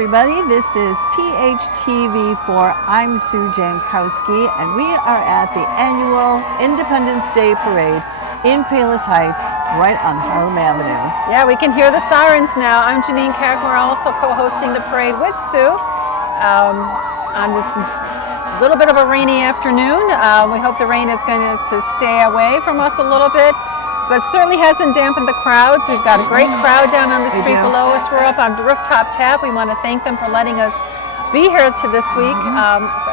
everybody. This is PHTV4. I'm Sue Jankowski, and we are at the annual Independence Day Parade in Palos Heights, right on Harlem Avenue. Yeah, we can hear the sirens now. I'm Janine Carrick. We're also co-hosting the parade with Sue on this little bit of a rainy afternoon. We hope the rain is going to stay away from us a little bit, but certainly hasn't dampened the crowds. We've got a great crowd down on the street below us. We're up on the rooftop tap. We want to thank them for letting us be here to this week,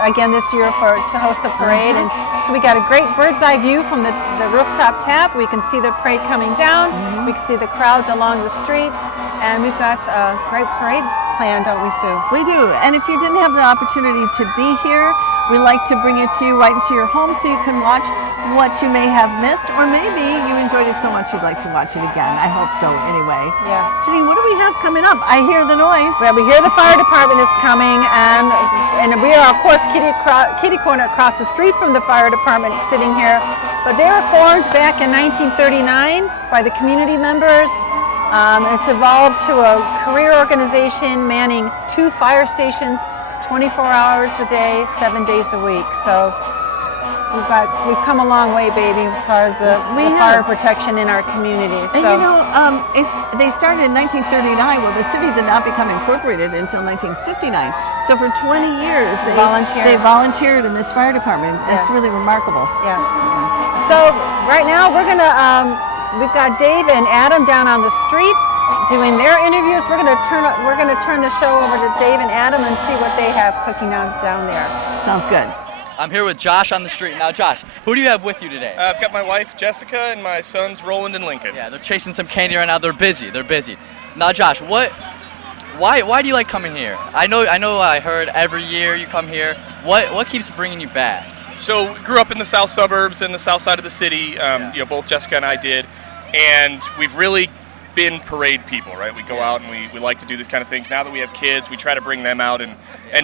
again this year to host the parade. And so we got a great bird's eye view from the rooftop tap. We can see the parade coming down. We can see the crowds along the street. And we've got a great parade planned, don't we, Sue? We do. And if you didn't have the opportunity to be here, we like to bring it to you right into your home so you can watch what you may have missed, or maybe you enjoyed it so much you'd like to watch it again. I hope so, anyway. Yeah. Janine, what do we have coming up? I hear the noise. Well, we hear the fire department is coming, and we are, of course, kitty corner across the street from the fire department sitting here. But they were formed back in 1939 by the community members. It's evolved to a career organization manning 2 fire stations 24 hours a day, 7 days a week. So we've come a long way, baby, as far as the fire protection in our community. And so, they started in 1939. Well, the city did not become incorporated until 1959. So for 20 years, they volunteered in this fire department. That's really remarkable. Yeah. So right now we've got Dave and Adam down on the street doing their interviews. We're going to turn the show over to Dave and Adam and see what they have cooking down there. Sounds good. I'm here with Josh on the street. Now, Josh, who do you have with you today? I've got my wife, Jessica, and my sons, Roland and Lincoln. Yeah, they're chasing some candy right now. They're busy. Now, Josh, why do you like coming here? I heard every year you come here. What keeps bringing you back? So, we grew up in the south suburbs and the south side of the city. Both Jessica and I did. And we've really been parade people, right? We go out and we like to do these kind of things. Now that we have kids, we try to bring them out and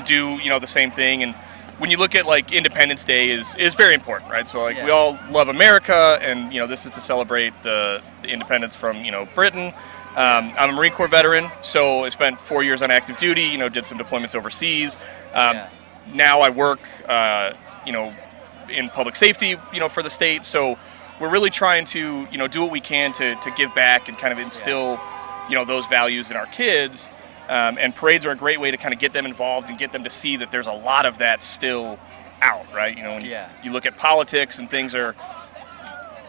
do, the same thing. And when you look at Independence Day is very important, right? So we all love America, and this is to celebrate the independence from Britain. I'm a Marine Corps veteran, so I spent 4 years on active duty. Did some deployments overseas. Now I work in public safety, for the state. So we're really trying to do what we can to give back and kind of instill those values in our kids. And parades are a great way to kind of get them involved and get them to see that there's a lot of that still out, right? When you look at politics and things are,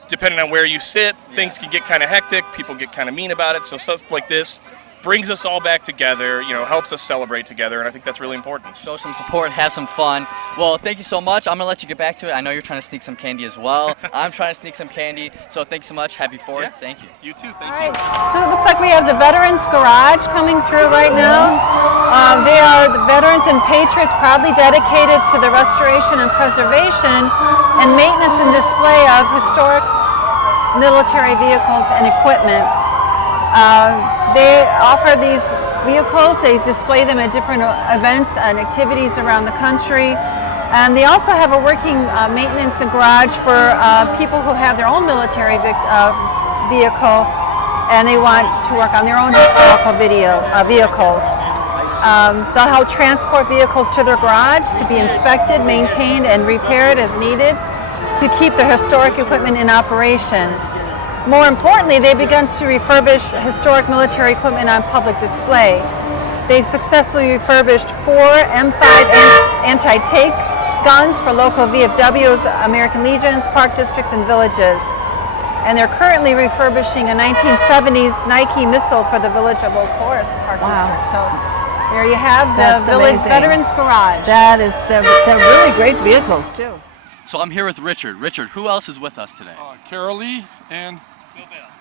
depending on where you sit, things can get kind of hectic, people get kind of mean about it. So stuff like this brings us all back together, helps us celebrate together, and I think that's really important. Show some support, have some fun. Well, thank you so much. I'm going to let you get back to it. I know you're trying to sneak some candy as well. I'm trying to sneak some candy, so thank you so much. Happy 4th. Yeah. Thank you. You too. All right, so it looks like we have the Veterans Garage coming through right now. They are the veterans and patriots proudly dedicated to the restoration and preservation and maintenance and display of historic military vehicles and equipment. They offer these vehicles, they display them at different events and activities around the country. And they also have a working maintenance and garage for people who have their own military vehicle and they want to work on their own historical vehicles. They'll help transport vehicles to their garage to be inspected, maintained, and repaired as needed to keep the historic equipment in operation. More importantly, they've begun to refurbish historic military equipment on public display. They've successfully refurbished 4 M5 anti-tank guns for local VFWs, American Legions, park districts, and villages. And they're currently refurbishing a 1970s Nike missile for the village of Oak Forest Park District. So there you have the Village Veterans Garage. They're really great vehicles, too. So I'm here with Richard. Richard, who else is with us today? Carol Lee and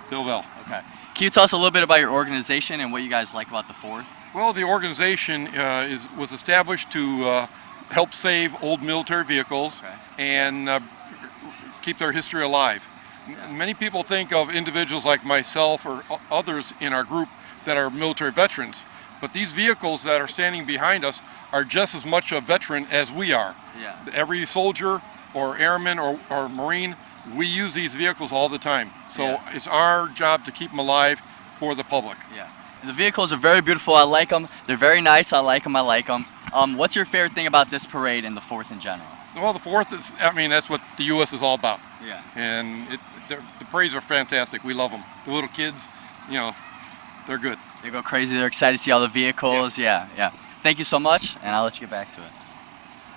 Bill Bell. Okay. Can you tell us a little bit about your organization and what you guys like about the 4th? Well, the organization was established to help save old military vehicles and keep their history alive. Many people think of individuals like myself or others in our group that are military veterans, but these vehicles that are standing behind us are just as much a veteran as we are. Yeah. Every soldier or airman or Marine, we use these vehicles all the time. So it's our job to keep them alive for the public. Yeah. The vehicles are very beautiful. I like them. They're very nice. I like them. I like them. What's your favorite thing about this parade and the 4th in general? Well, the 4th is, I mean, that's what the U.S. is all about. Yeah. And the parades are fantastic. We love them. The little kids, you know, they're good. They go crazy. They're excited to see all the vehicles. Yeah, yeah. Thank you so much, and I'll let you get back to it.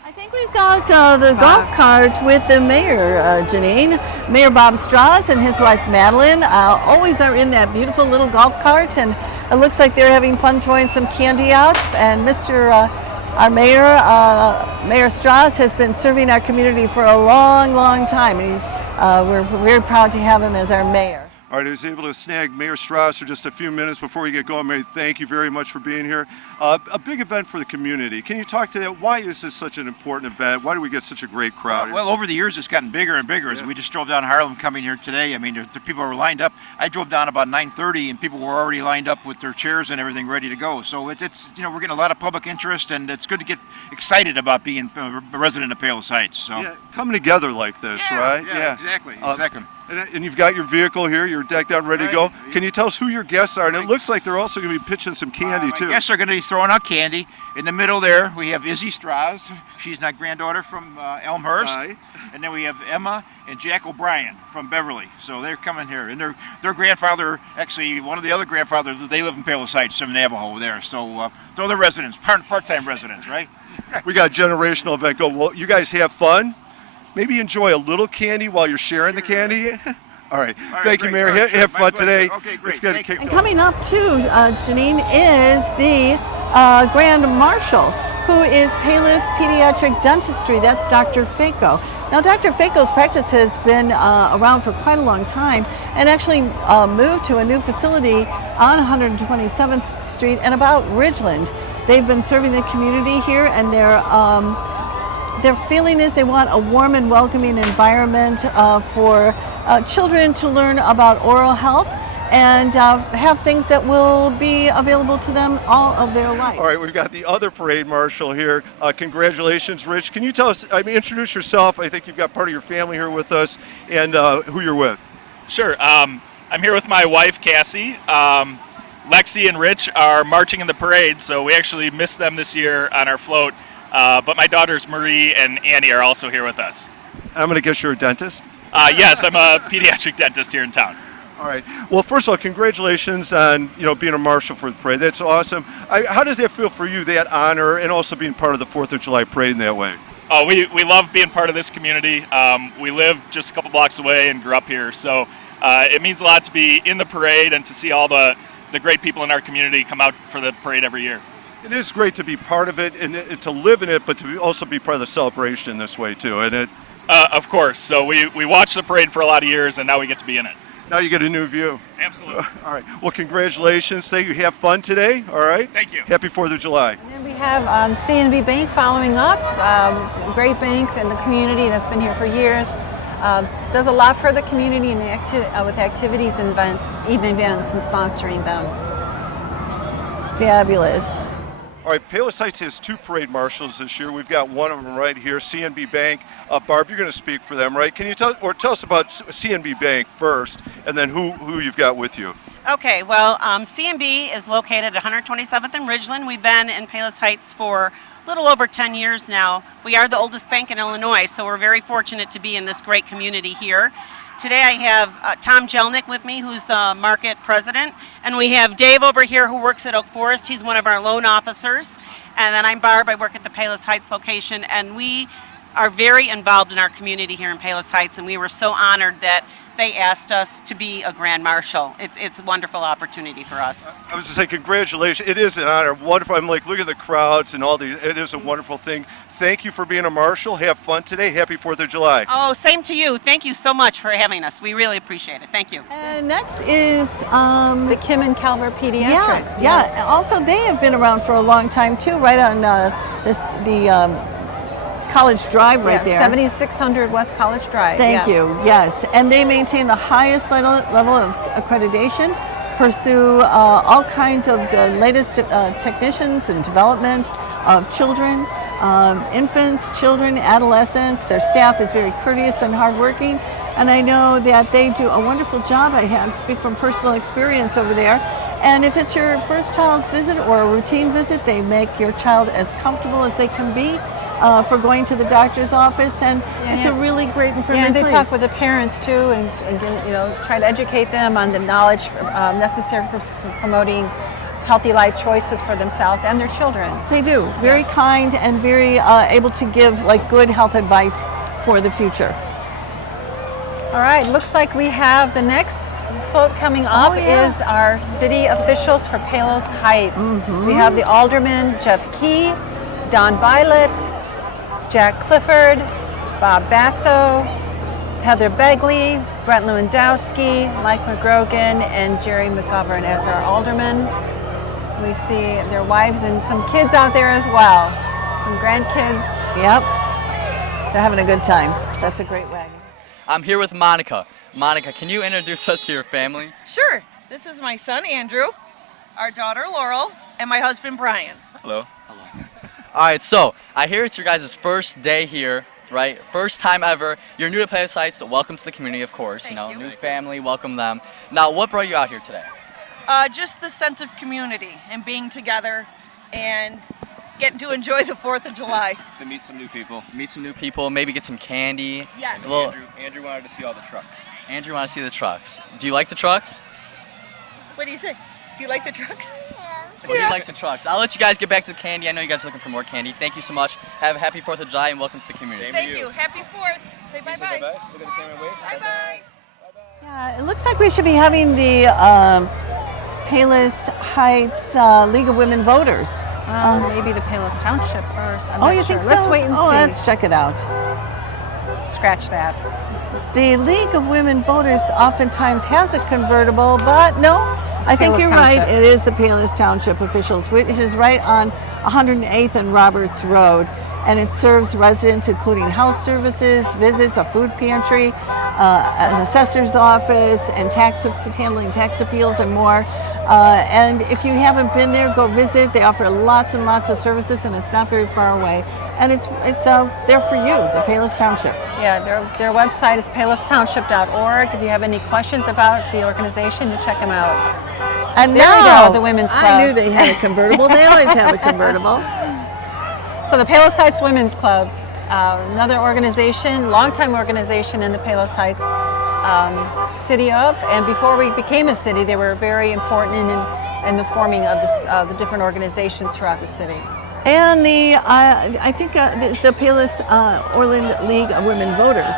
I think we've got the golf cart with the mayor, Janine. Mayor Bob Strauss and his wife Madeline always are in that beautiful little golf cart, and it looks like they're having fun throwing some candy out. And our mayor, Mayor Strauss, has been serving our community for a long, long time. We're very proud to have him as our mayor. All right, I was able to snag Mayor Strauss for just a few minutes before we get going. Mayor, thank you very much for being here. A big event for the community. Can you talk to that? Why is this such an important event? Why do we get such a great crowd? Well, over the years, it's gotten bigger and bigger. As we just drove down Harlem coming here today. I mean, the people were lined up. I drove down about 9:30, and people were already lined up with their chairs and everything ready to go. So it's you know, we're getting a lot of public interest, and it's good to get excited about being a resident of Palos Heights. So Yeah, coming together like this, right? Yeah, exactly. And you've got your vehicle here. You're decked out, ready to go. Can you tell us who your guests are? And it looks like they're also going to be pitching some candy too. Yes, they're going to be throwing out candy. In the middle there, we have Izzy Strauss. She's my granddaughter from Elmhurst. Hi. And then we have Emma and Jack O'Brien from Beverly. So they're coming here. And their grandfather, actually one of the other grandfathers, they live in Palos Heights, 7 Navajo there. So they're residents, part-time residents, right? We got a generational event go. Well, you guys have fun. Maybe enjoy a little candy while you're sharing the candy. All right. Thank you, great. Mayor. All right, Have my fun pleasure. today. Okay, great. Let's get it Thank you. kicked And off. coming up too, Janine, is the Grand Marshal, who is Palos Pediatric Dentistry. That's Dr. Faco. Now, Dr. Faco's practice has been around for quite a long time, and actually moved to a new facility on 127th Street and about Ridgeland. They've been serving the community here, and their feeling is they want a warm and welcoming environment for children to learn about oral health and have things that will be available to them all of their life. All right, we've got the other parade marshal here. Congratulations, Rich. Can you tell us, introduce yourself? I think you've got part of your family here with us, and who you're with. Sure. I'm here with my wife, Cassie. Lexi and Rich are marching in the parade, so we actually missed them this year on our float. But my daughters, Marie and Annie, are also here with us. I'm going to guess you're a dentist. Yes, I'm a pediatric dentist here in town. All right. Well, first of all, congratulations on being a marshal for the parade. That's awesome. How does that feel for you, that honor, and also being part of the 4th of July parade in that way? Oh, we love being part of this community. We live just a couple blocks away and grew up here, so it means a lot to be in the parade and to see all the great people in our community come out for the parade every year. It is great to be part of it and to live in it, but to also be part of the celebration in this way too. And Of course. So we watched the parade for a lot of years, and now we get to be in it. now you get a new view. Absolutely. All right. Well, congratulations. Thank you. Have fun today. All right. Thank you. Happy 4th of July. And then we have C&B Bank following up, great bank in the community that's been here for years. Does a lot for the community and with activities and events, evening events, and sponsoring them. Fabulous. All right, Palos Heights has 2 parade marshals this year. We've got one of them right here, CNB Bank. Barb, you're going to speak for them, right? Can you tell us about CNB Bank first, and then who you've got with you? Okay, well, CNB is located at 127th and Ridgeland. We've been in Palos Heights for a little over 10 years now. We are the oldest bank in Illinois, so we're very fortunate to be in this great community here. Today I have Tom Jelnick with me, who's the market president, and we have Dave over here who works at Oak Forest. He's one of our loan officers. And then I'm Barb. I work at the Palos Heights location, and we are very involved in our community here in Palos Heights, and we were so honored that they asked us to be a Grand Marshal. It's a wonderful opportunity for us. I was going to say congratulations. It is an honor. Wonderful. I'm like, look at the crowds and it is a wonderful thing. Thank you for being a marshal. Have fun today. Happy 4th of July. Oh, same to you. Thank you so much for having us. We really appreciate it. Thank you. And next is The Kim and Calver Pediatrics. Yeah. Also, they have been around for a long time too. Right on the College Drive right there. 7600 West College Drive. Thank you. Yes, and they maintain the highest level of accreditation, pursue all kinds of the latest technicians and development of children, infants, children, adolescents. Their staff is very courteous and hardworking, and I know that they do a wonderful job. I have to speak from personal experience over there. And if it's your first child's visit or a routine visit, they make your child as comfortable as they can be for going to the doctor's office, and it's a really great and friendly and they place. talk with the parents too, and try to educate them on the knowledge necessary for promoting healthy life choices for themselves and their children. They do. Very kind and very able to give like good health advice for the future. All right, looks like we have the next float coming up is our city officials for Palos Heights. We have the Alderman Jeff Key, Don Violet, Jack Clifford, Bob Basso, Heather Begley, Brent Lewandowski, Mike McGrogan, and Jerry McGovern as our aldermen. We see their wives and some kids out there as well, some grandkids. Yep, they're having a good time. That's a great wagon. I'm here with Monica. Monica, can you introduce us to your family? Sure. This is my son, Andrew, our daughter, Laurel, and my husband, Brian. Hello. All right, so I hear it's your guys' first day here, right? First time ever. You're new to Palos Heights, so welcome to the community, of course. Thank you. New family, welcome them. Now, what brought you out here today? Just the sense of community and being together and getting to enjoy the 4th of July. To meet some new people. Meet some new people, maybe get some candy. Yes. Andrew wanted to see all the trucks. Andrew wanted to see the trucks. Do you like the trucks? What do you say? Do you like the trucks? Well, he likes the trucks. I'll let you guys get back to the candy. I know you guys are looking for more candy. Thank you so much. Have a happy 4th of July and welcome to the community. Thank you. Happy 4th. Say bye-bye. Look at the camera, wave. Bye-bye. Yeah, it looks like we should be having the Palos Heights League of Women Voters. Maybe the Palos Township first. I'm Oh, not you sure. think so? Let's wait and see. Let's check it out. Scratch that. The League of Women Voters oftentimes has a convertible, but no, I think Palos you're Township. right. It is the Palos Township officials, which is right on 108th and Roberts Road. And it serves residents including health services, visits, a food pantry, an assessor's office, and handling tax appeals and more. And if you haven't been there, go visit. They offer lots and lots of services, and it's not very far away. And it's there for you, the Palos Township. Yeah, their website is palostownship.org. If you have any questions about the organization, you check them out. And There we now, go, the Women's Club. I knew they had a convertible. They always have a convertible. So the Palos Heights Women's Club, another organization, longtime organization in the Palos Heights city of, and before we became a city, they were very important in the forming of the different organizations throughout the city. And I think the Palos Orland League of Women Voters.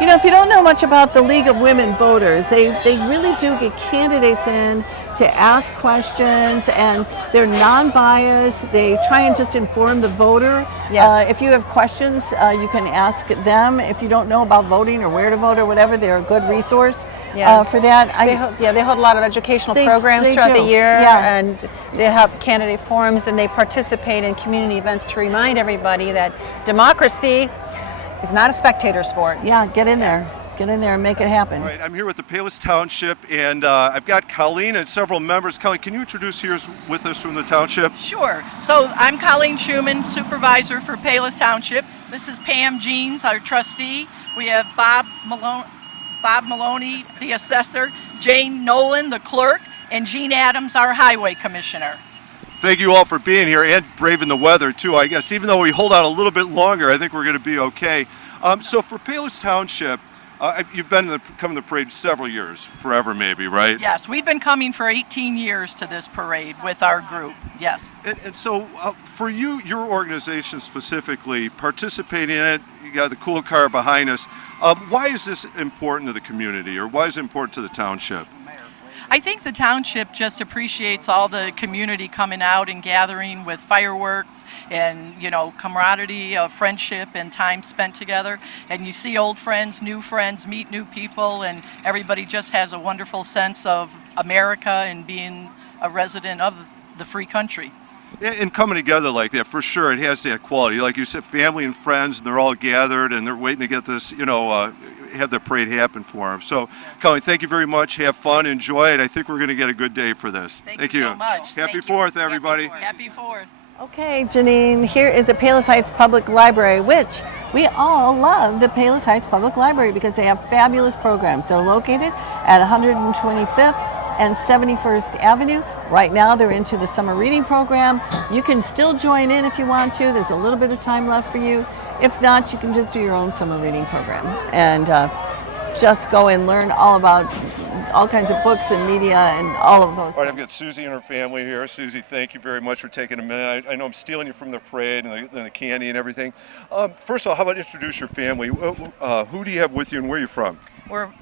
You know, if you don't know much about the League of Women Voters, they really do get candidates in to ask questions, and they're non-biased. They try and just inform the voter. Yeah. If you have questions, you can ask them. If you don't know about voting or where to vote or whatever, they're a good resource for that. They hold a lot of educational programs they throughout do. the year, Yeah. and they have candidate forums, and they participate in community events to remind everybody that democracy is not a spectator sport. Yeah, get in there. Get in there and make it happen. All right, I'm here with the Palos Township, and I've got Colleen and several members. Colleen, can you introduce yours with us from the township? Sure. So I'm Colleen Schumann, supervisor for Palos Township. This is Pam Jeans, our trustee. We have Bob Maloney, the assessor, Jane Nolan, the clerk, and Gene Adams, our highway commissioner. Thank you all for being here and braving the weather, too. I guess even though we hold out a little bit longer, I think we're going to be okay. So for Palos Township, you've been coming to the parade several years, forever maybe, right? Yes, we've been coming for 18 years to this parade with our group, yes. And so for you, your organization specifically, participating in it, you got the cool car behind us. Why is this important to the community, or why is it important to the township? I think the township just appreciates all the community coming out and gathering with fireworks and, camaraderie, friendship, and time spent together. And you see old friends, new friends, meet new people, and everybody just has a wonderful sense of America and being a resident of the free country. Yeah, and coming together like that, for sure, it has that quality. Like you said, family and friends, and they're all gathered, and they're waiting to get this, have the parade happen for them. So, Colleen, thank you very much. Have fun, enjoy it. I think we're going to get a good day for this. Thank you so much. Happy Thank you. 4th, everybody. Happy 4th. Okay, Janine, here is the Palos Heights Public Library, which we all love the Palos Heights Public Library because they have fabulous programs. They're located at 125th and 71st Avenue. Right now they're into the summer reading program. You can still join in if you want to. There's a little bit of time left for you. If not, you can just do your own summer reading program and just go and learn all about all kinds of books and media and all of those. All right, I've got Susie and her family here. Susie, thank you very much for taking a minute. I know I'm stealing you from the parade and the candy and everything. First of all, how about introduce your family? Who do you have with you and where are you from?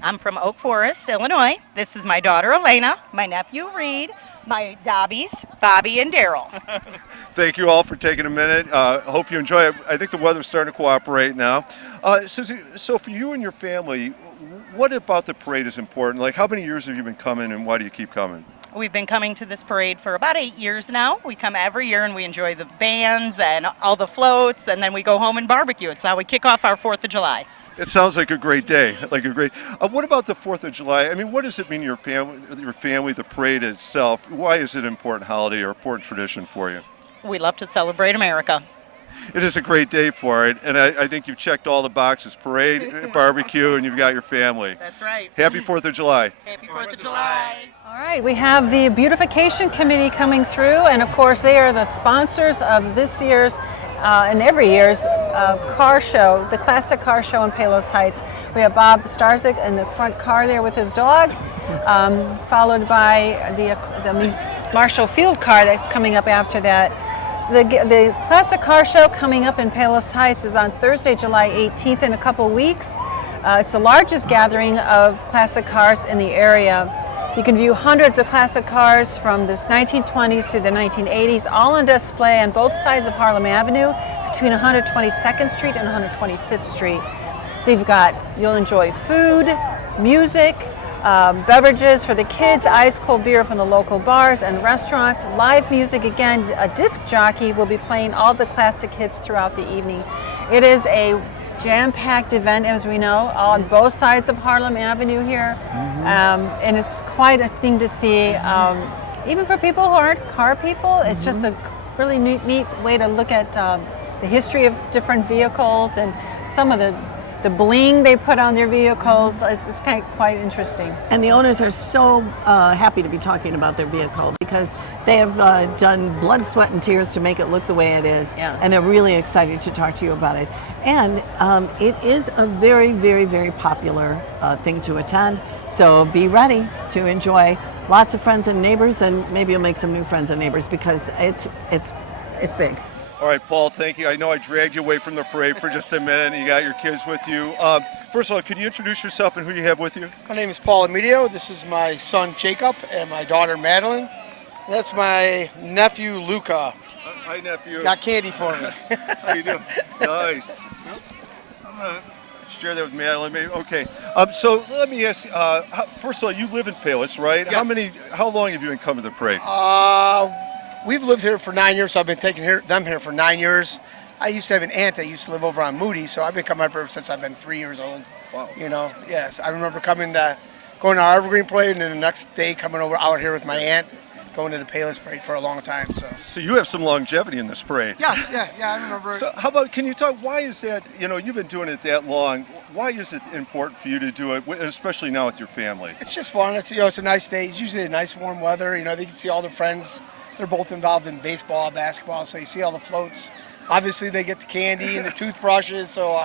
I'm from Oak Forest, Illinois. This is my daughter Elena, my nephew Reed, my Dobbies, Bobby and Daryl. Thank you all for taking a minute. Hope you enjoy it. I think the weather's starting to cooperate now. Susie, so for you and your family, what about the parade is important? Like, how many years have you been coming and why do you keep coming? We've been coming to this parade for about 8 years now. We come every year and we enjoy the bands and all the floats, and then we go home and barbecue. It's how we kick off our 4th of July. It sounds like a great day, like a great. What about the 4th of July? I mean, what does it mean to your family, the parade itself? Why is it an important holiday or important tradition for you? We love to celebrate America. It is a great day for it, and I think you've checked all the boxes: parade, barbecue, and you've got your family. That's right. Happy 4th of July. Happy 4th of July. All right, we have the Beautification Committee coming through, and of course they are the sponsors of this year's and every year's car show, the classic car show in Palos Heights. We have Bob Starzik in the front car there with his dog, followed by the Marshall Field car that's coming up after that. The classic car show coming up in Palos Heights is on Thursday, July 18th in a couple weeks. It's the largest gathering of classic cars in the area. You can view hundreds of classic cars from the 1920s through the 1980s, all on display on both sides of Harlem Avenue between 122nd Street and 125th Street. You'll enjoy food, music, beverages for the kids, ice cold beer from the local bars and restaurants, live music again. A disc jockey will be playing all the classic hits throughout the evening. It is a jam-packed event, as we know, on both sides of Harlem Avenue here, and it's quite a thing to see. Even for people who aren't car people, it's just a really neat way to look at the history of different vehicles and some of the bling they put on their vehicles. It's kind of quite interesting. And the owners are so happy to be talking about their vehicle because they have done blood, sweat, and tears to make it look the way it is. Yeah. And they're really excited to talk to you about it. And it is a very, very, very popular thing to attend. So be ready to enjoy lots of friends and neighbors, and maybe you'll make some new friends and neighbors because it's big. All right, Paul, thank you. I know I dragged you away from the parade for just a minute, and you got your kids with you. First of all, could you introduce yourself and who you have with you? My name is Paul Amidio. This is my son Jacob and my daughter Madeline. That's my nephew Luca. Hi, nephew. He's got candy for me. How you doing? Nice. I'm going to share that with Madeline. Maybe. Okay. So let me ask you, first of all, you live in Palos, right? Yes. How long have you been coming to the parade? We've lived here for 9 years, so I've been taking them here for 9 years. I used to have an aunt that used to live over on Moody, so I've been coming up here since I've been 3 years old. Wow. You know, yes. I remember going to our Evergreen Parade, and then the next day coming over out here with my aunt, going to the Palos Parade for a long time. So you have some longevity in this parade. Yeah, I remember. So how about, can you talk, why is that, you've been doing it that long, why is it important for you to do it, especially now with your family? It's just fun. It's a nice day. It's usually a nice warm weather. They can see all their friends. They're both involved in baseball, basketball, so you see all the floats. Obviously, they get the candy and the toothbrushes, so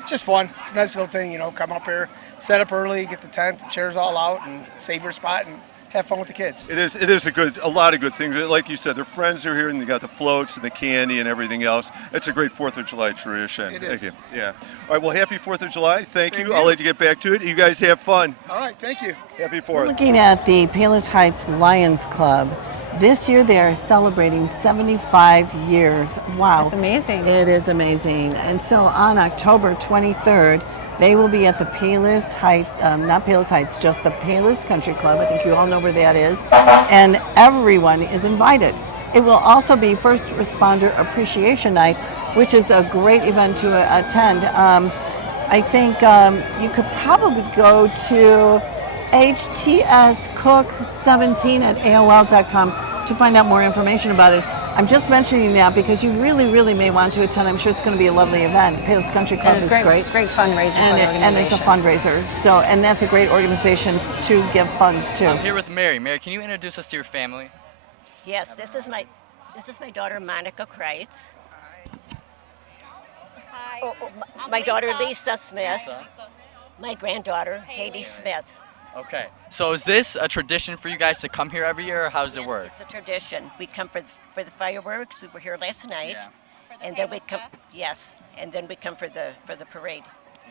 it's just fun. It's a nice little thing, come up here, set up early, get the tent, the chairs all out, and save your spot and have fun with the kids. It is a lot of good things. Like you said, their friends are here, and they got the floats and the candy and everything else. It's a great 4th of July tradition. It is. Thank you. Yeah. All right, well, happy 4th of July. Thank Same you. to I'll you. let you get back to it. You guys have fun. All right, thank you. Happy We're 4th. looking at the Palos Heights Lions Club. This year they are celebrating 75 years. Wow. That's amazing. It is amazing. And so on October 23rd, they will be at the Palos Heights, not Palos Heights, just the Palos Country Club. I think you all know where that is. And everyone is invited. It will also be First Responder Appreciation Night, which is a great event to attend. I think you could probably go to HTScook17 at AOL.com to find out more information about it. I'm just mentioning that because you really, really may want to attend. I'm sure it's going to be a lovely event. Palos Country Club is great. Great fundraiser for the organization. And it's a fundraiser. So, and that's a great organization to give funds to. I'm here with Mary. Mary, can you introduce us to your family? Yes, this is my daughter Monica Kreitz. Hi. My daughter Lisa Smith. My granddaughter Haiti Smith. Okay. So is this a tradition for you guys to come here every year, or how does it work? It's a tradition. We come for the fireworks. We were here last night. Yeah. And then we come. Yes. And then we come for the parade.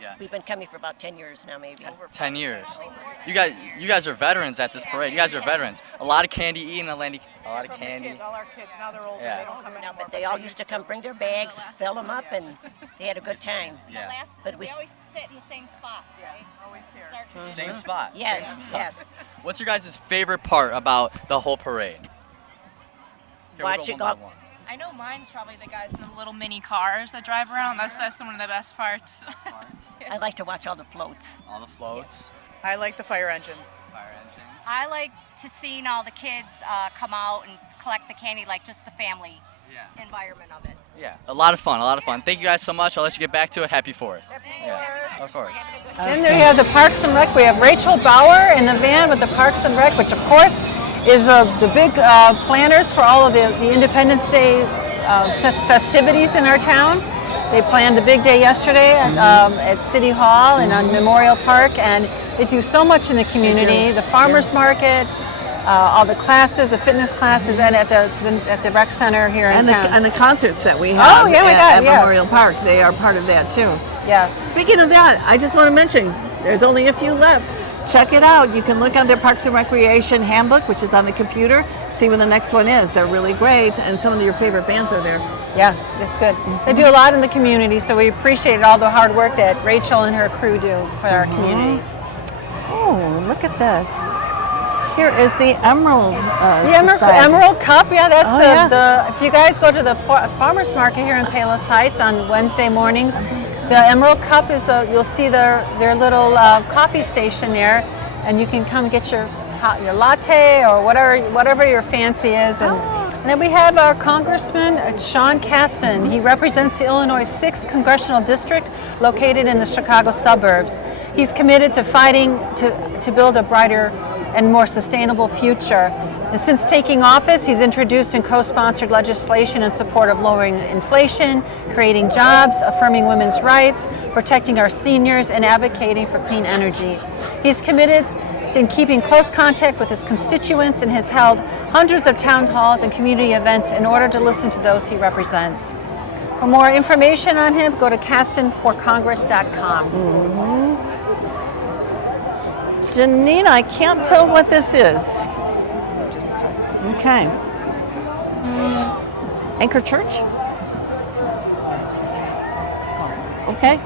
Yeah. We've been coming for about 10 years now, maybe. 10 years. You guys are veterans at this parade. You guys are veterans. A lot of candy eating, a lot of candy. All our kids, now they're older, Yeah. they don't come anymore. But they all used to come bring their bags, fill them up, and they had a good time. Yeah. But we always sit in the same spot, right? Always here. Same spot. Yes, Same spot. yes. What's your guys' favorite part about the whole parade? Here, we'll go Watching one all. by one. I know mine's probably the guys in the little mini cars that drive around. That's one of the best parts. I like to watch all the floats. All the floats. I like the fire engines. Fire engines. I like to see all the kids come out and collect the candy, like just the family environment of it. Yeah, a lot of fun, a lot of fun. Thank you guys so much. I'll let you get back to it. Happy 4th. Yeah, of course. And there you have the Parks and Rec. We have Rachel Bauer in the van with the Parks and Rec, which of course is the big planners for all of the Independence Day festivities in our town. They planned the big day yesterday at City Hall and on Memorial Park, and they do so much in the community. The farmers market, all the classes, the fitness classes, and at the rec center here in town. And the concerts that we have at Memorial Park, they are part of that too. Yeah. Speaking of that, I just want to mention, there's only a few left. Check it out. You can look on their Parks and Recreation handbook, which is on the computer, see when the next one is. They're really great, and some of your favorite bands are there. Yeah, that's good. They do a lot in the community, so we appreciate all the hard work that Rachel and her crew do for our community. Oh, look at this. Here is the Emerald the Emerald Cup, yeah, that's the if you guys go to the farmers market here in Palos Heights on Wednesday mornings, the Emerald Cup is you'll see their little coffee station there, and you can come get your latte or whatever your fancy is. And then we have our Congressman Sean Casten. He represents the Illinois 6th Congressional District located in the Chicago suburbs. He's committed to fighting to build a brighter and more sustainable future. And since taking office, he's introduced and co-sponsored legislation in support of lowering inflation, creating jobs, affirming women's rights, protecting our seniors, and advocating for clean energy. He's committed to keeping close contact with his constituents and has held hundreds of town halls and community events in order to listen to those he represents. For more information on him, go to castenforcongress.com. Janine, I can't tell what this is. Okay. Anchor Church? Okay.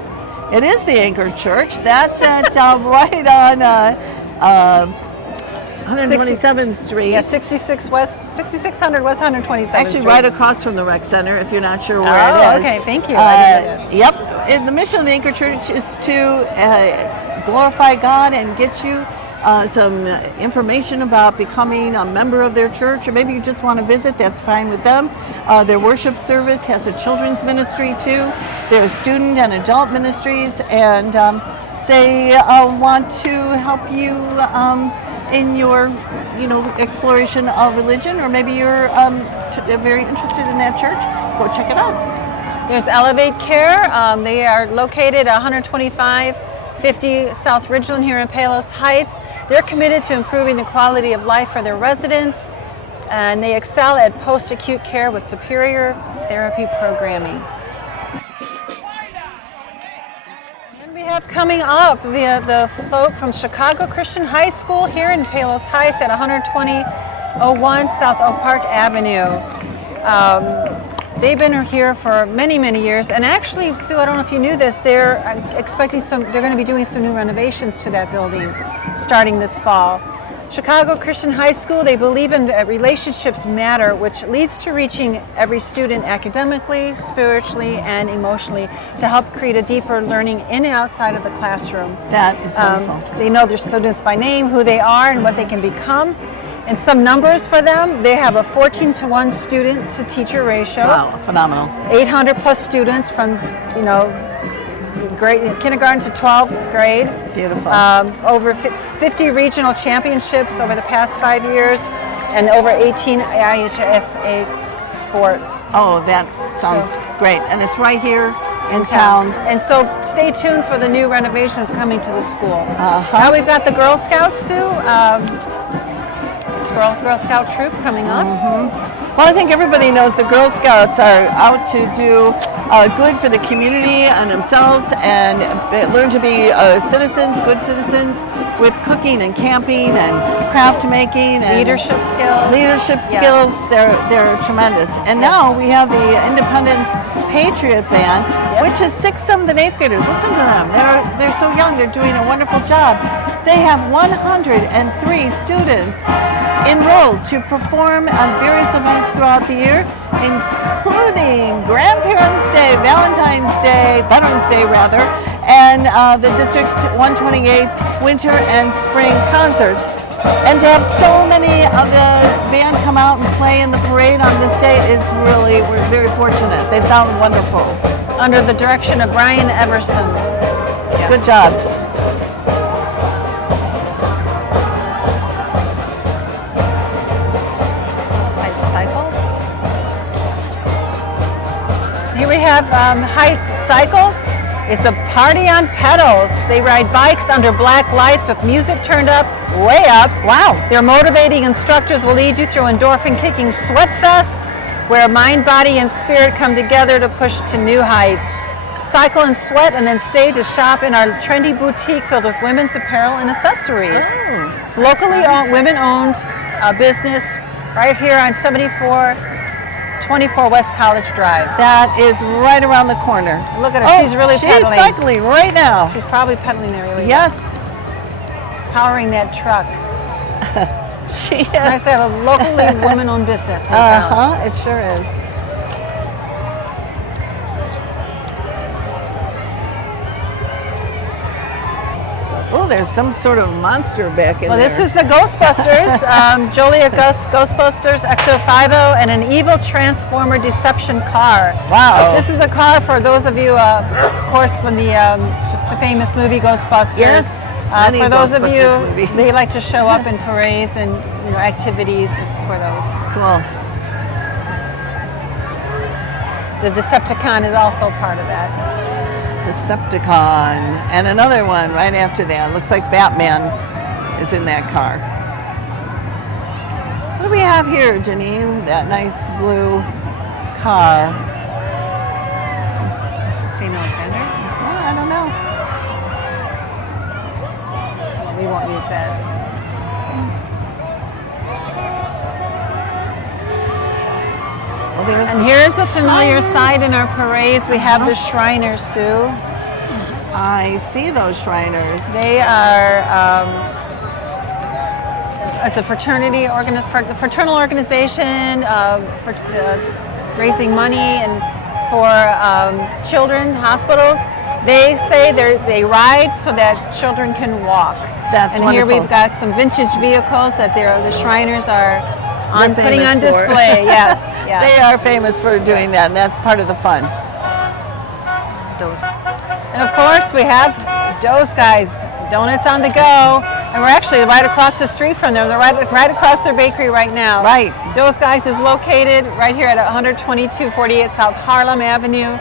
It is the Anchor Church. That's at right on 127th Street. Yeah, 6600 West 127th Actually, Street. right across from the rec center, if you're not sure where it is. Okay, thank you. Yep. And the mission of the Anchor Church is to glorify God and get you some information about becoming a member of their church, or maybe you just want to visit, that's fine with them. Their worship service has a children's ministry too. There's student and adult ministries, and they want to help you in your, exploration of religion, or maybe you're very interested in that church. Go check it out. There's Elevate Care. They are located at 12550 South Ridgeland here in Palos Heights. They're committed to improving the quality of life for their residents, and they excel at post-acute care with superior therapy programming. And we have coming up the float from Chicago Christian High School here in Palos Heights at 12001 South Oak Park Avenue. They've been here for many, many years, and actually, Sue, I don't know if you knew this, they're going to be doing some new renovations to that building starting this fall. Chicago Christian High School, they believe in that relationships matter, which leads to reaching every student academically, spiritually, and emotionally to help create a deeper learning in and outside of the classroom. That is wonderful. They know their students by name, who they are, and what they can become. And some numbers for them, they have a 14-to-1 student to teacher ratio. Wow, phenomenal. 800 plus students from, grade kindergarten to 12th grade. Beautiful. Over 50 regional championships over the past 5 years, and over 18 IHSA sports. Oh, that sounds great. And it's right here in town. And so stay tuned for the new renovations coming to the school. Now we've got the Girl Scouts, Sue. Girl Scout troop coming up. Well, I think everybody knows the Girl Scouts are out to do good for the community and themselves, and learn to be citizens, good citizens, with cooking and camping and craft making and leadership skills. Skills. They're tremendous. And now we have the Independence Patriot Band, which is 6th, 7th, and 8th graders. Listen to them. They're so young. They're doing a wonderful job. They have 103 students enrolled to perform on various events throughout the year, including Grandparents' Day, Valentine's Day, Veterans Day rather, and the District 128 winter and spring concerts. And to have so many of the band come out and play in the parade on this day is really, we're very fortunate. They sound wonderful. Under the direction of Brian Everson. Yeah. Good job. Here we have Heights Cycle. It's a party on pedals. They ride bikes under black lights with music turned up, way up. Wow. Their motivating instructors will lead you through endorphin-kicking sweat fest, where mind, body, and spirit come together to push to new heights. Cycle and sweat, and then stay to shop in our trendy boutique filled with women's apparel and accessories. Oh. It's locally owned, women-owned business right here on 7424 West College Drive. That is right around the corner. Look at her, she's really pedaling. She's cycling right now. She's probably pedaling there. Really yes. Powering that truck. She is. Nice to have a locally women-owned business in town. It sure is. Oh, there's some sort of monster back in there. Well, this is the Ghostbusters, Joliet Ghostbusters Ecto-50, and an evil transformer deception car. Wow. This is a car for those of you, of course, from the famous movie Ghostbusters. Yes. For those of you, movies. they like to show up in parades and activities for those. Cool. The Decepticon is also part of that. Decepticon, and another one right after that. Looks like Batman is in that car. What do we have here, Janine? That nice blue car. St. Alexander? I don't know. We won't use that. Well, and here's the familiar side in our parades. We have the Shriners, Sue. I see those Shriners. They are as a fraternal organization for raising money and for children hospitals. They say they ride so that children can walk. That's and wonderful. Here we've got some vintage vehicles that the Shriners are putting on for. display. Yes, yeah. They are famous for doing that, and that's part of the fun. And of course, we have Doe's Guys, donuts on the go, and we're actually right across the street from them. They're right across their bakery right now. Right. Doe's Guys is located right here at 12248 South Harlem Avenue.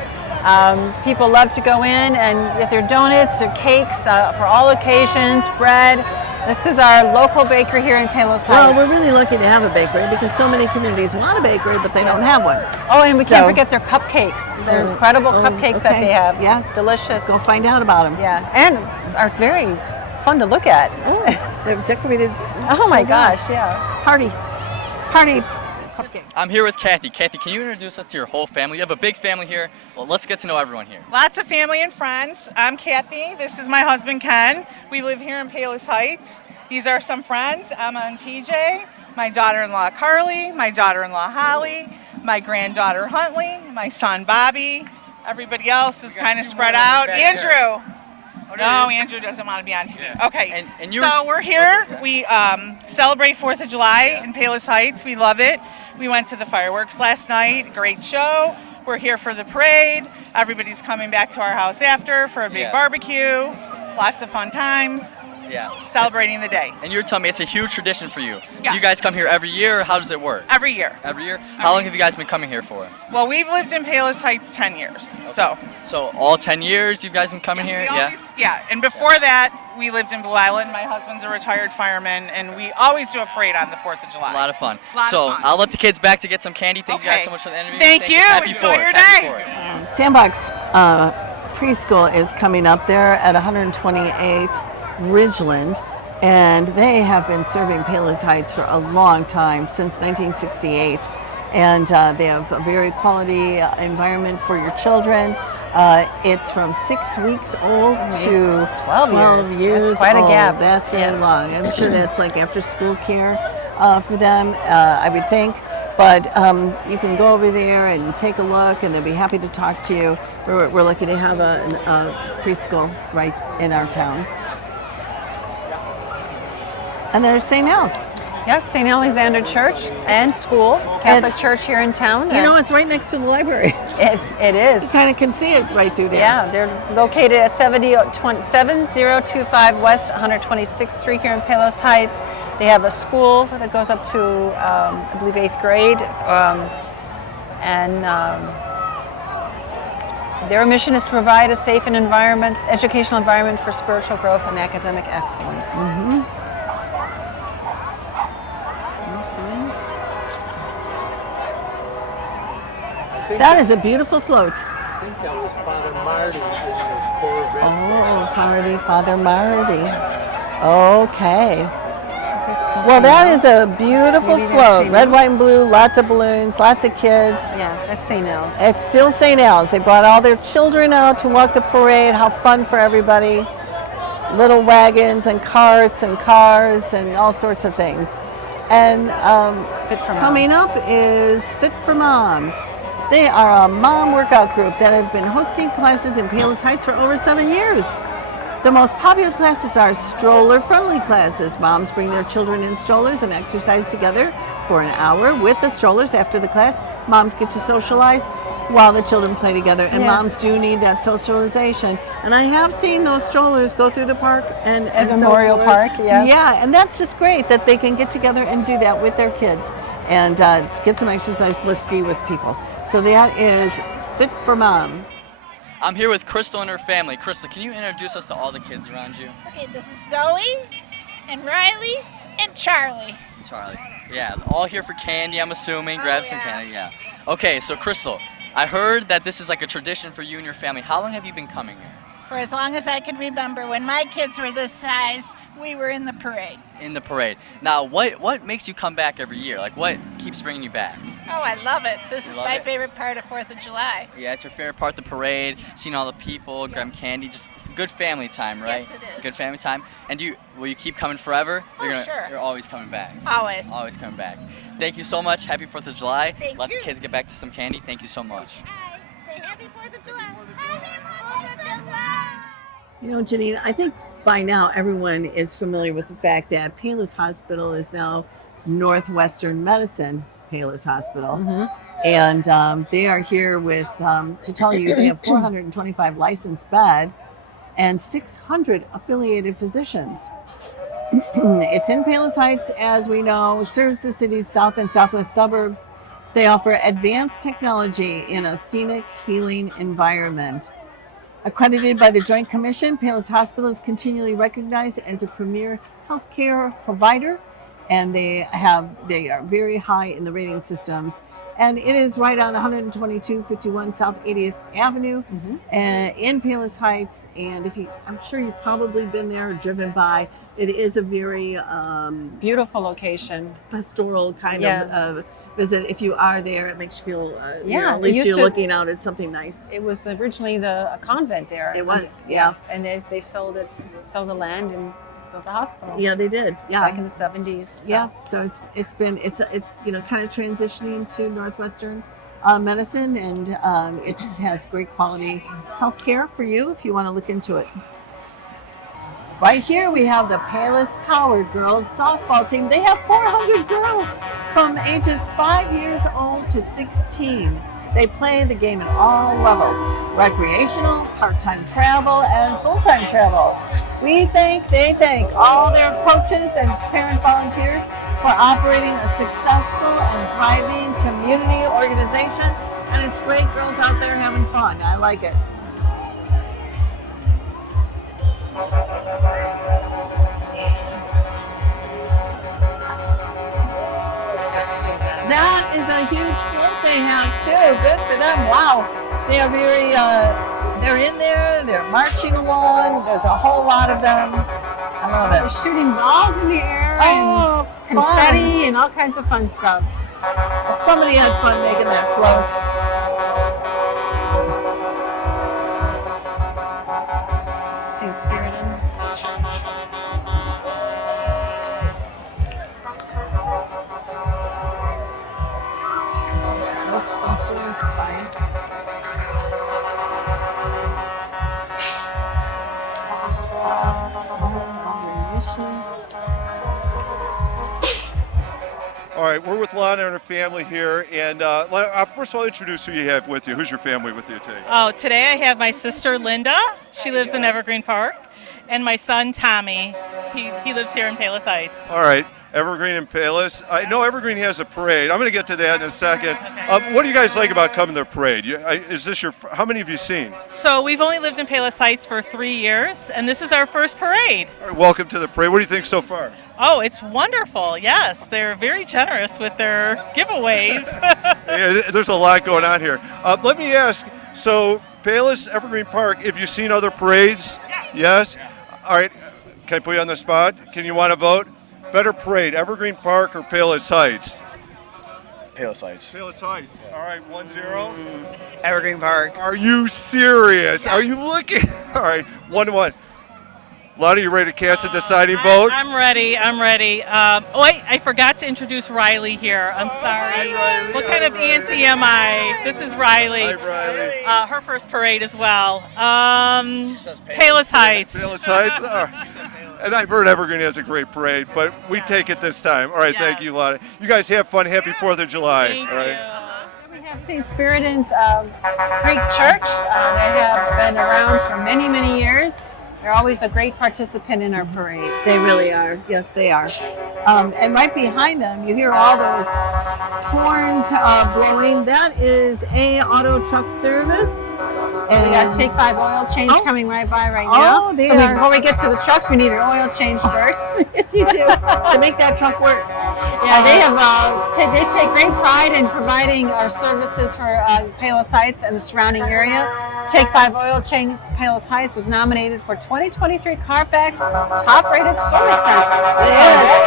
People love to go in and get their donuts, their cakes for all occasions, bread. This is our local bakery here in Palos Heights. Well, we're really lucky to have a bakery because so many communities want a bakery, but they don't have one. Oh, and we can't forget their cupcakes. Their incredible cupcakes that they have. Yeah. Delicious. Go find out about them. Yeah, and are very fun to look at. Oh, they're decorated. Oh my gosh, yeah. Party cupcake. I'm here with Kathy. Kathy, can you introduce us to your whole family? You have a big family here. Well, let's get to know everyone here. Lots of family and friends. I'm Kathy. This is my husband, Ken. We live here in Palos Heights. These are some friends, Emma and TJ, my daughter-in-law, Carly, my daughter-in-law, Holly, my granddaughter, Huntley, my son, Bobby. Everybody else is kind of spread out. Andrew. No, Andrew doesn't want to be on TV. Okay. And so we're here. We celebrate 4th of July in Palos Heights. We love it. We went to the fireworks last night. Great show. We're here for the parade. Everybody's coming back to our house after for a big barbecue. Lots of fun times. Yeah. Celebrating the day. And you were telling me it's a huge tradition for you. Yeah. Do you guys come here every year, or how does it work? Every year. Every year? How long have you guys been coming here for? Well, we've lived in Palos Heights 10 years. So all 10 years you guys been coming here? Yeah. And before that, we lived in Blue Island. My husband's a retired fireman, and we always do a parade on the 4th of July. It's a lot of fun. Lot of fun. I'll let the kids back to get some candy. Thank you guys so much for the interview. Thank you. Happy Enjoy 4th. your Happy day. 4th. Sandbox Preschool is coming up there at 128 Ridgeland, and they have been serving Palos Heights for a long time, since 1968. And they have a very quality environment for your children. It's from 6 weeks old to 12 years. That's quite a old. gap. That's very long. I'm sure that's like after school care for them, I would think. But you can go over there and take a look, and they'll be happy to talk to you. We're lucky to have a preschool right in our town. And there's St. Nels. Yeah, St. Alexander Church and school, Catholic church here in town. You know, it's right next to the library. It is. You kind of can see it right through there. Yeah, they're located at 7025 West 126th Street here in Palos Heights. They have a school that goes up to, I believe, 8th grade. Their mission is to provide a safe and educational environment for spiritual growth and academic excellence. Mm-hmm. That is a beautiful float. I think that was Father Marty in the Corvette. Oh, Father Marty. Okay. Well, St. that Nels? is a beautiful Maybe that's float. St. Red, Nels? white, and blue, lots of balloons, lots of kids. Yeah, that's St. Nels. It's still St. Al's. They brought all their children out to walk the parade. How fun for everybody. Little wagons and carts and cars and all sorts of things. And Fit for coming Moms. up is Fit for Mom. They are a mom workout group that have been hosting classes in Palos Heights for over 7 years. The most popular classes are stroller-friendly classes. Moms bring their children in strollers and exercise together for an hour with the strollers. After the class, moms get to socialize while the children play together. And moms do need that socialization. And I have seen those strollers go through the park and Memorial Park, yeah. Yeah, and that's just great that they can get together and do that with their kids and get some exercise plus be with people. So that is Fit for Mom. I'm here with Crystal and her family. Crystal, can you introduce us to all the kids around you? Okay, this is Zoe and Riley and Charlie. Charlie. Yeah, all here for candy, I'm assuming. Grab some candy, yeah. Okay, so Crystal, I heard that this is like a tradition for you and your family. How long have you been coming here? For as long as I can remember, when my kids were this size, we were in the parade. In the parade. Now, what makes you come back every year? Like, what keeps bringing you back? Oh, I love it. This You is love my it? favorite part of 4th of July. Yeah, it's your favorite part, the parade, seeing all the people, grabbing candy, just good family time, right? Yes, it is. Good family time. And will you keep coming forever? Oh, sure. You're always coming back. Always. Always coming back. Thank you so much. Happy 4th of July. Thank Let you. the kids get back to some candy. Thank you so much. Say happy 4th of July. Happy 4th of July. You know, Janine, I think by now everyone is familiar with the fact that Palos Hospital is now Northwestern Medicine Palos Hospital. And they are here with, to tell you, they have 425 licensed bed and 600 affiliated physicians. It's in Palos Heights, as we know, serves the city's south and southwest suburbs. They offer advanced technology in a scenic, healing environment. Accredited by the Joint Commission, Palos Hospital is continually recognized as a premier healthcare provider, and they are very high in the rating systems. And it is right on 12251 South 80th Avenue in Palos Heights. And I'm sure you've probably been there or driven by. It is a very beautiful location, pastoral kind of visit. If you are there, it makes you feel, at they least used you're to- looking out at something nice. It was originally a convent there. It was, yeah. And they sold the land and built a hospital. Yeah, they did. Yeah, back in the 70s. So. Yeah, so it's kind of transitioning to Northwestern medicine, and it has great quality health care for you if you want to look into it. Right here we have the Palos Powered Girls softball team. They have 400 girls from ages 5 years old to 16. They play the game at all levels, recreational, part-time travel, and full-time travel. They thank all their coaches and parent volunteers for operating a successful and thriving community organization. And it's great girls out there having fun. I like it. That is a huge float they have too. Good for them. Wow. They are very, they're in there, they're marching along. There's a whole lot of them. I love it. They're shooting balls in the air Oh, and confetti fun. and all kinds of fun stuff. Somebody had fun making that float. St. Spirited. Ghostbusters bikes. All right, we're with Lana and her family here, and first of all, introduce who you have with you. Who's your family with you today? Oh, today I have my sister Linda. She lives in Evergreen Park. And my son Tommy. He lives here in Palos Heights. All right, Evergreen and Palos. I know Evergreen has a parade. I'm going to get to that in a second. What do you guys like about coming to the parade? How many have you seen? So we've only lived in Palos Heights for 3 years, and this is our first parade. All right, welcome to the parade. What do you think so far? Oh, it's wonderful. Yes, they're very generous with their giveaways. Yeah, there's a lot going on here. Let me ask, so Palos, Evergreen Park, have you seen other parades? Yes? All right, can I put you on the spot? Can you want to vote? Better parade, Evergreen Park or Palos Heights? Palos Heights. Palos Heights. All right, 1-0. Evergreen Park. Are you serious? Yes. Are you looking? All right, 1-1. Lottie, you ready to cast a deciding vote? I'm ready. Wait, I forgot to introduce Riley here. I'm sorry. Riley. What kind of auntie am I? This is Riley. Hi, Riley. Her first parade as well. Palos Heights. Palos Heights? All right. And I've heard Evergreen has a great parade, but we take it this time. All right, thank you, Lottie. You guys have fun. Happy 4th of July. Thank all right. We have St. Spiriden's Greek Church. They have been around for many, many years. They're always a great participant in our parade. They really are. Yes, they are. And right behind them, you hear all those horns blowing. That is a auto truck service. And we got Take 5 oil change coming right by right now. Before we get to the trucks, we need an oil change first. Yes, you do. To make that truck work. Yeah, they take great pride in providing our services for Palos Heights and the surrounding area. Take 5 Oil Change Palos Heights was nominated for 2023 Carfax Top Rated Service Center.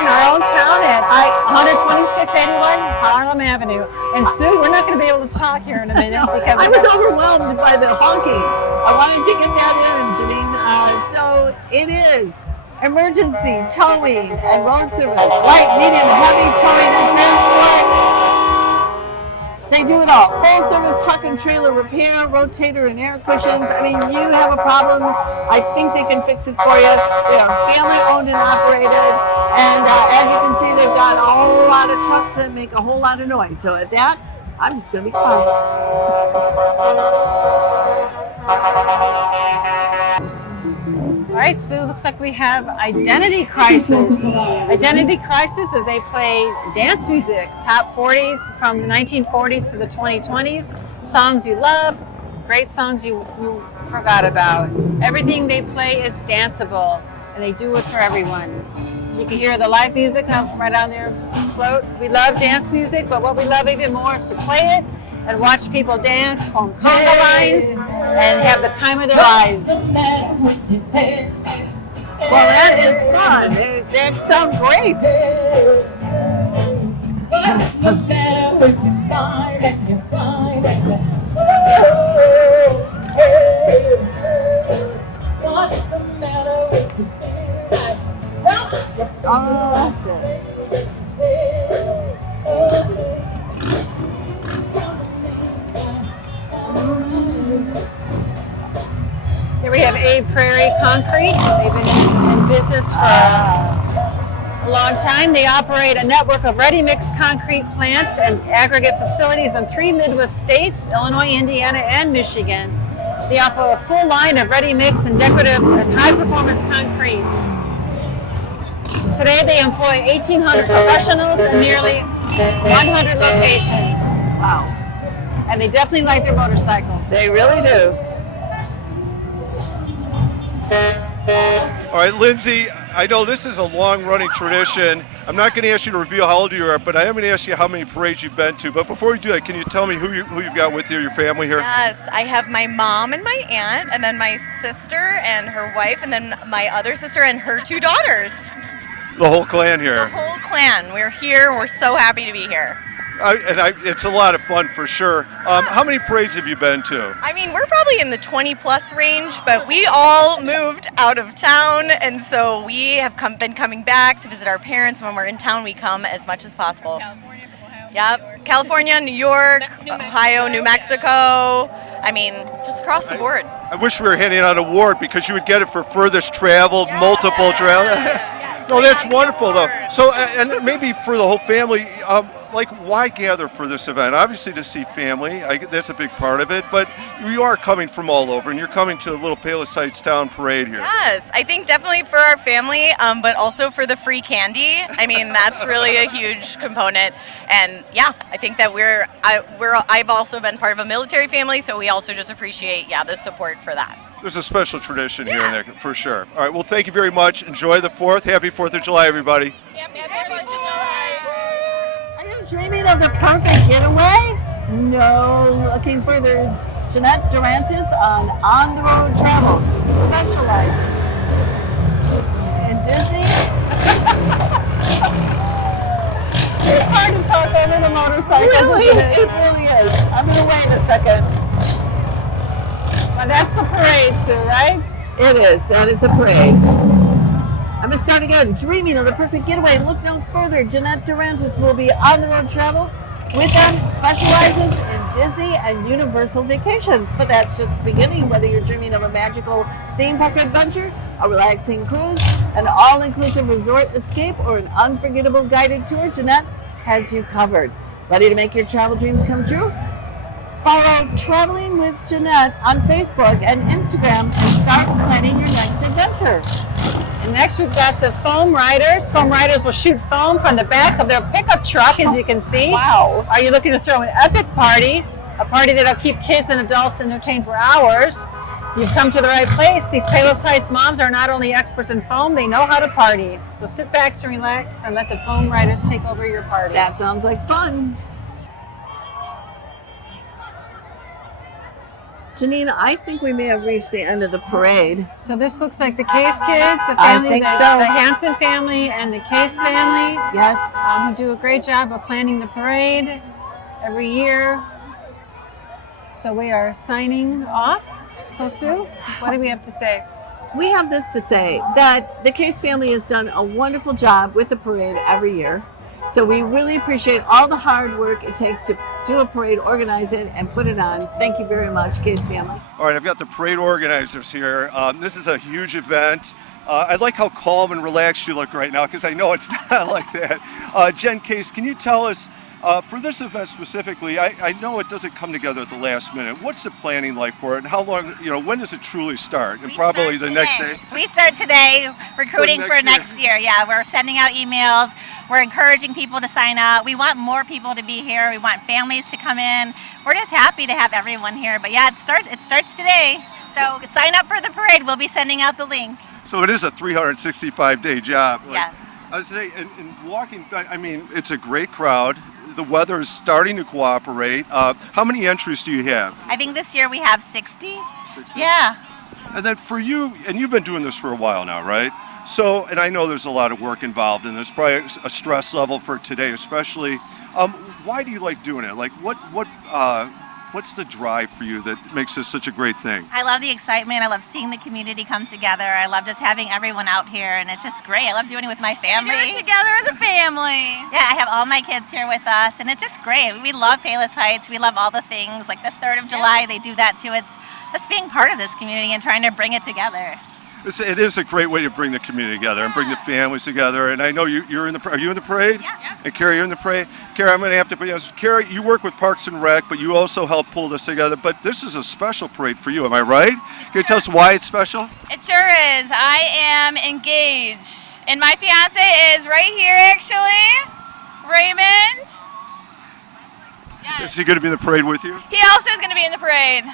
In our own town at 12681 Harlem Avenue. And Sue, we're not going to be able to talk here in a minute because I was overwhelmed by the honking. I wanted to get that in, Janine. So it is emergency towing and road service, light, medium, heavy towing and transport. They do it all. Full service truck and trailer repair, rotator and air cushions. I mean, you have a problem, I think they can fix it for you. They are family owned and operated. And as you can see, they've got a whole lot of trucks that make a whole lot of noise. So at that, I'm just going to be quiet. All right, Sue, looks like we have Identity Crisis. Identity Crisis is they play dance music, top 40s from the 1940s to the 2020s, songs you love, great songs you forgot about. Everything they play is danceable, and they do it for everyone. You can hear the live music come right on their float. We love dance music, but what we love even more is to play it and watch people dance, form conga lines, and have the time of their lives. Well, that is fun. They sound great. Here we have A Prairie Concrete. They've been in business for a long time. They operate a network of ready-mix concrete plants and aggregate facilities in 3 Midwest states, Illinois, Indiana, and Michigan. They offer a full line of ready-mix and decorative and high-performance concrete. Today they employ 1,800 professionals in nearly 100 locations. Wow. And they definitely like their motorcycles. They really do. All right, Lindsay, I know this is a long-running tradition. I'm not going to ask you to reveal how old you are, but I am going to ask you how many parades you've been to. But before we do that, can you tell me who you've got with you, your family here? Yes, I have my mom and my aunt, and then my sister and her wife, and then my other sister and her 2 daughters. The whole clan here. The whole clan. We're here. We're so happy to be here. It's a lot of fun for sure. How many parades have you been to? I mean, we're probably in the 20-plus range, but we all moved out of town, and so we have been coming back to visit our parents. When we're in town, we come as much as possible. Yep, California, New York, Ohio, New Mexico. I mean, just across the board. I wish we were handing out an award because you would get it for furthest traveled, multiple travel. No, that's wonderful though. So, and maybe for the whole family, like why gather for this event? Obviously to see family, that's a big part of it, but you are coming from all over and you're coming to the little Palos Heights Town Parade here. Yes, I think definitely for our family, but also for the free candy. I mean, that's really a huge component. And yeah, I think that I've also been part of a military family, so we also just appreciate, the support for that. There's a special tradition here in there, for sure. All right, well, thank you very much. Enjoy the 4th. Happy 4th of July, everybody. Are you dreaming of the perfect getaway? No, looking further. Jeanette Durantis on the road travel specializes in Disney. It's hard to talk over the motorcycles, Really? isn't it? It really is. I'm going to wait a second. Well, that's the parade, Sue, right? It is. That is the parade. I'm going to start again. Dreaming of the perfect getaway. Look no further. Jeanette Durantis will be on the road travel with them. Specializes in Disney and Universal vacations. But that's just the beginning. Whether you're dreaming of a magical theme park adventure, a relaxing cruise, an all-inclusive resort escape, or an unforgettable guided tour, Jeanette has you covered. Ready to make your travel dreams come true? Follow Traveling with Jeanette on Facebook and Instagram and start planning your next adventure. And next we've got the foam riders. Foam riders will shoot foam from the back of their pickup truck, as you can see. Wow. Are you looking to throw an epic party? A party that'll keep kids and adults entertained for hours? You've come to the right place. These Palos Heights moms are not only experts in foam, they know how to party. So sit back and relax and let the foam riders take over your party. That sounds like fun. Janine, I think we may have reached the end of the parade. So this looks like the Case kids, the I family, think the, so. the Hanson family and the Case family. Yes. Who do a great job of planning the parade every year. So we are signing off. So Sue, what do we have to say? We have this to say, that the Case family has done a wonderful job with the parade every year. So we really appreciate all the hard work it takes to do a parade, organize it, and put it on. Thank you very much, Case family. All right, I've got the parade organizers here. This is a huge event. I like how calm and relaxed you look right now because I know it's not like that. Jen Case, can you tell us, for this event specifically, I know it doesn't come together at the last minute. What's the planning like for it, and how long, when does it truly start? And probably the next day? We start today recruiting for next year. Yeah, we're sending out emails. We're encouraging people to sign up. We want more people to be here. We want families to come in. We're just happy to have everyone here. But yeah, it starts today. So sign up for the parade. We'll be sending out the link. So it is a 365-day job. Yes. I would say, and walking back, I mean, it's a great crowd. The weather is starting to cooperate. How many entries do you have? I think this year we have 60. Yeah. And then for you, and you've been doing this for a while now, right? So, and I know there's a lot of work involved in this, probably a stress level for today especially. Why do you like doing it? Like what What's the drive for you that makes this such a great thing? I love the excitement. I love seeing the community come together. I love just having everyone out here, and it's just great. I love doing it with my family. We do it together as a family. Yeah, I have all my kids here with us, and it's just great. We love Palos Heights. We love all the things. Like the 3rd of July, they do that too. It's just being part of this community and trying to bring it together. It is a great way to bring the community together and bring the families together. And I know you're in the. Are you in the parade? Yeah. And Carrie, you're in the parade. Carrie, I'm going to have to be honest. Carrie, you work with Parks and Rec, but you also help pull this together. But this is a special parade for you. Am I right? Can you tell us why it's special? It sure is. I am engaged, and my fiance is right here, actually, Raymond. Is he going to be in the parade with you? He also is going to be in the parade.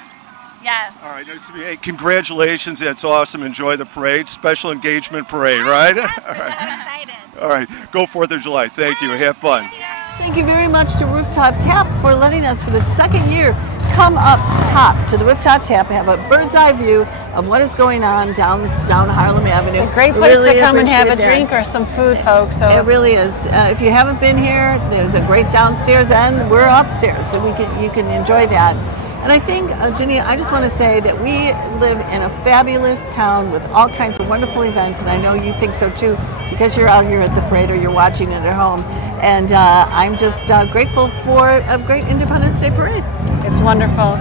Yes. All right, nice to meet you. Hey, congratulations. That's awesome. Enjoy the parade. Special engagement parade, right? Yes, I'm excited. All right, go 4th of July. Thank you. Have fun. Thank you very much to Rooftop Tap for letting us, for the 2nd year, come up top to the Rooftop Tap and have a bird's eye view of what is going on down Harlem Avenue. It's a great place Really to come and have a appreciate drink or some food, folks. So it really is. If you haven't been here, there's a great downstairs and we're upstairs, so you can enjoy that. And I think, Janine, I just want to say that we live in a fabulous town with all kinds of wonderful events, and I know you think so too, because you're out here at the parade or you're watching it at home. And I'm just grateful for a great Independence Day parade. it's wonderful.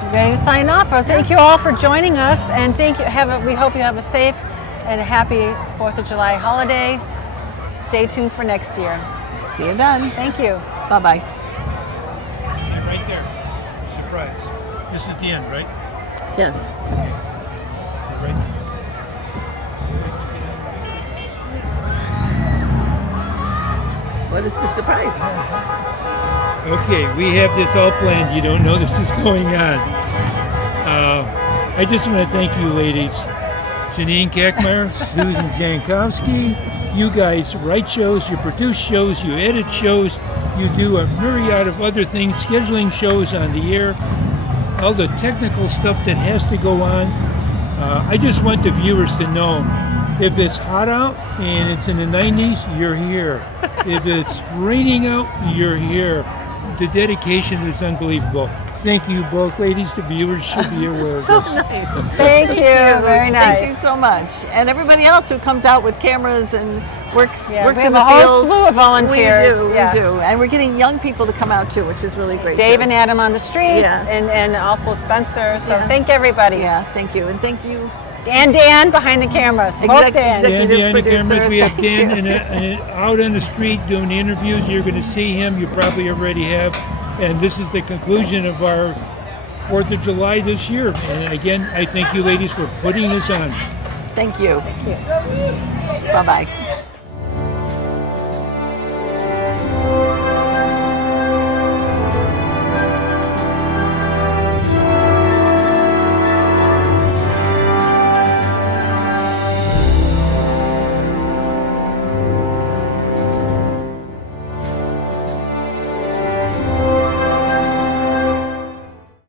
So ready to sign off. Well, thank you all for joining us, and we hope you have a safe and happy 4th of July holiday. Stay tuned for next year. See you then. Thank you. Bye-bye. Right there. Surprise. This is the end, right? Yes. Right. What is the surprise? Okay, we have this all planned. You don't know this is going on. I just want to thank you, ladies. Janine Kackmeyer, Susan Jankowski. You guys write shows, you produce shows, you edit shows, you do a myriad of other things, scheduling shows on the air, all the technical stuff that has to go on. I just want the viewers to know, if it's hot out and it's in the 90s, you're here. If it's raining out, you're here. The dedication is unbelievable. Thank you both, ladies. The viewers should be aware of So this. nice. Thank you. Very nice. Thank you so much. And everybody else who comes out with cameras and works We in have the a whole field. slew of volunteers. We do. And we're getting young people to come out too, which is really great. Dave too. and Adam on the streets, Yeah. and also Spencer. So Yeah. thank everybody. Yeah, thank you. And thank you. And Dan behind the cameras. Both Dan. Dan behind the cameras. producer, We have thank Dan you. out on the street doing the interviews. You're going to see him. You probably already have. And this is the conclusion of our 4th of July this year. And again, I thank you ladies for putting this on. Thank you. Thank you. Bye-bye.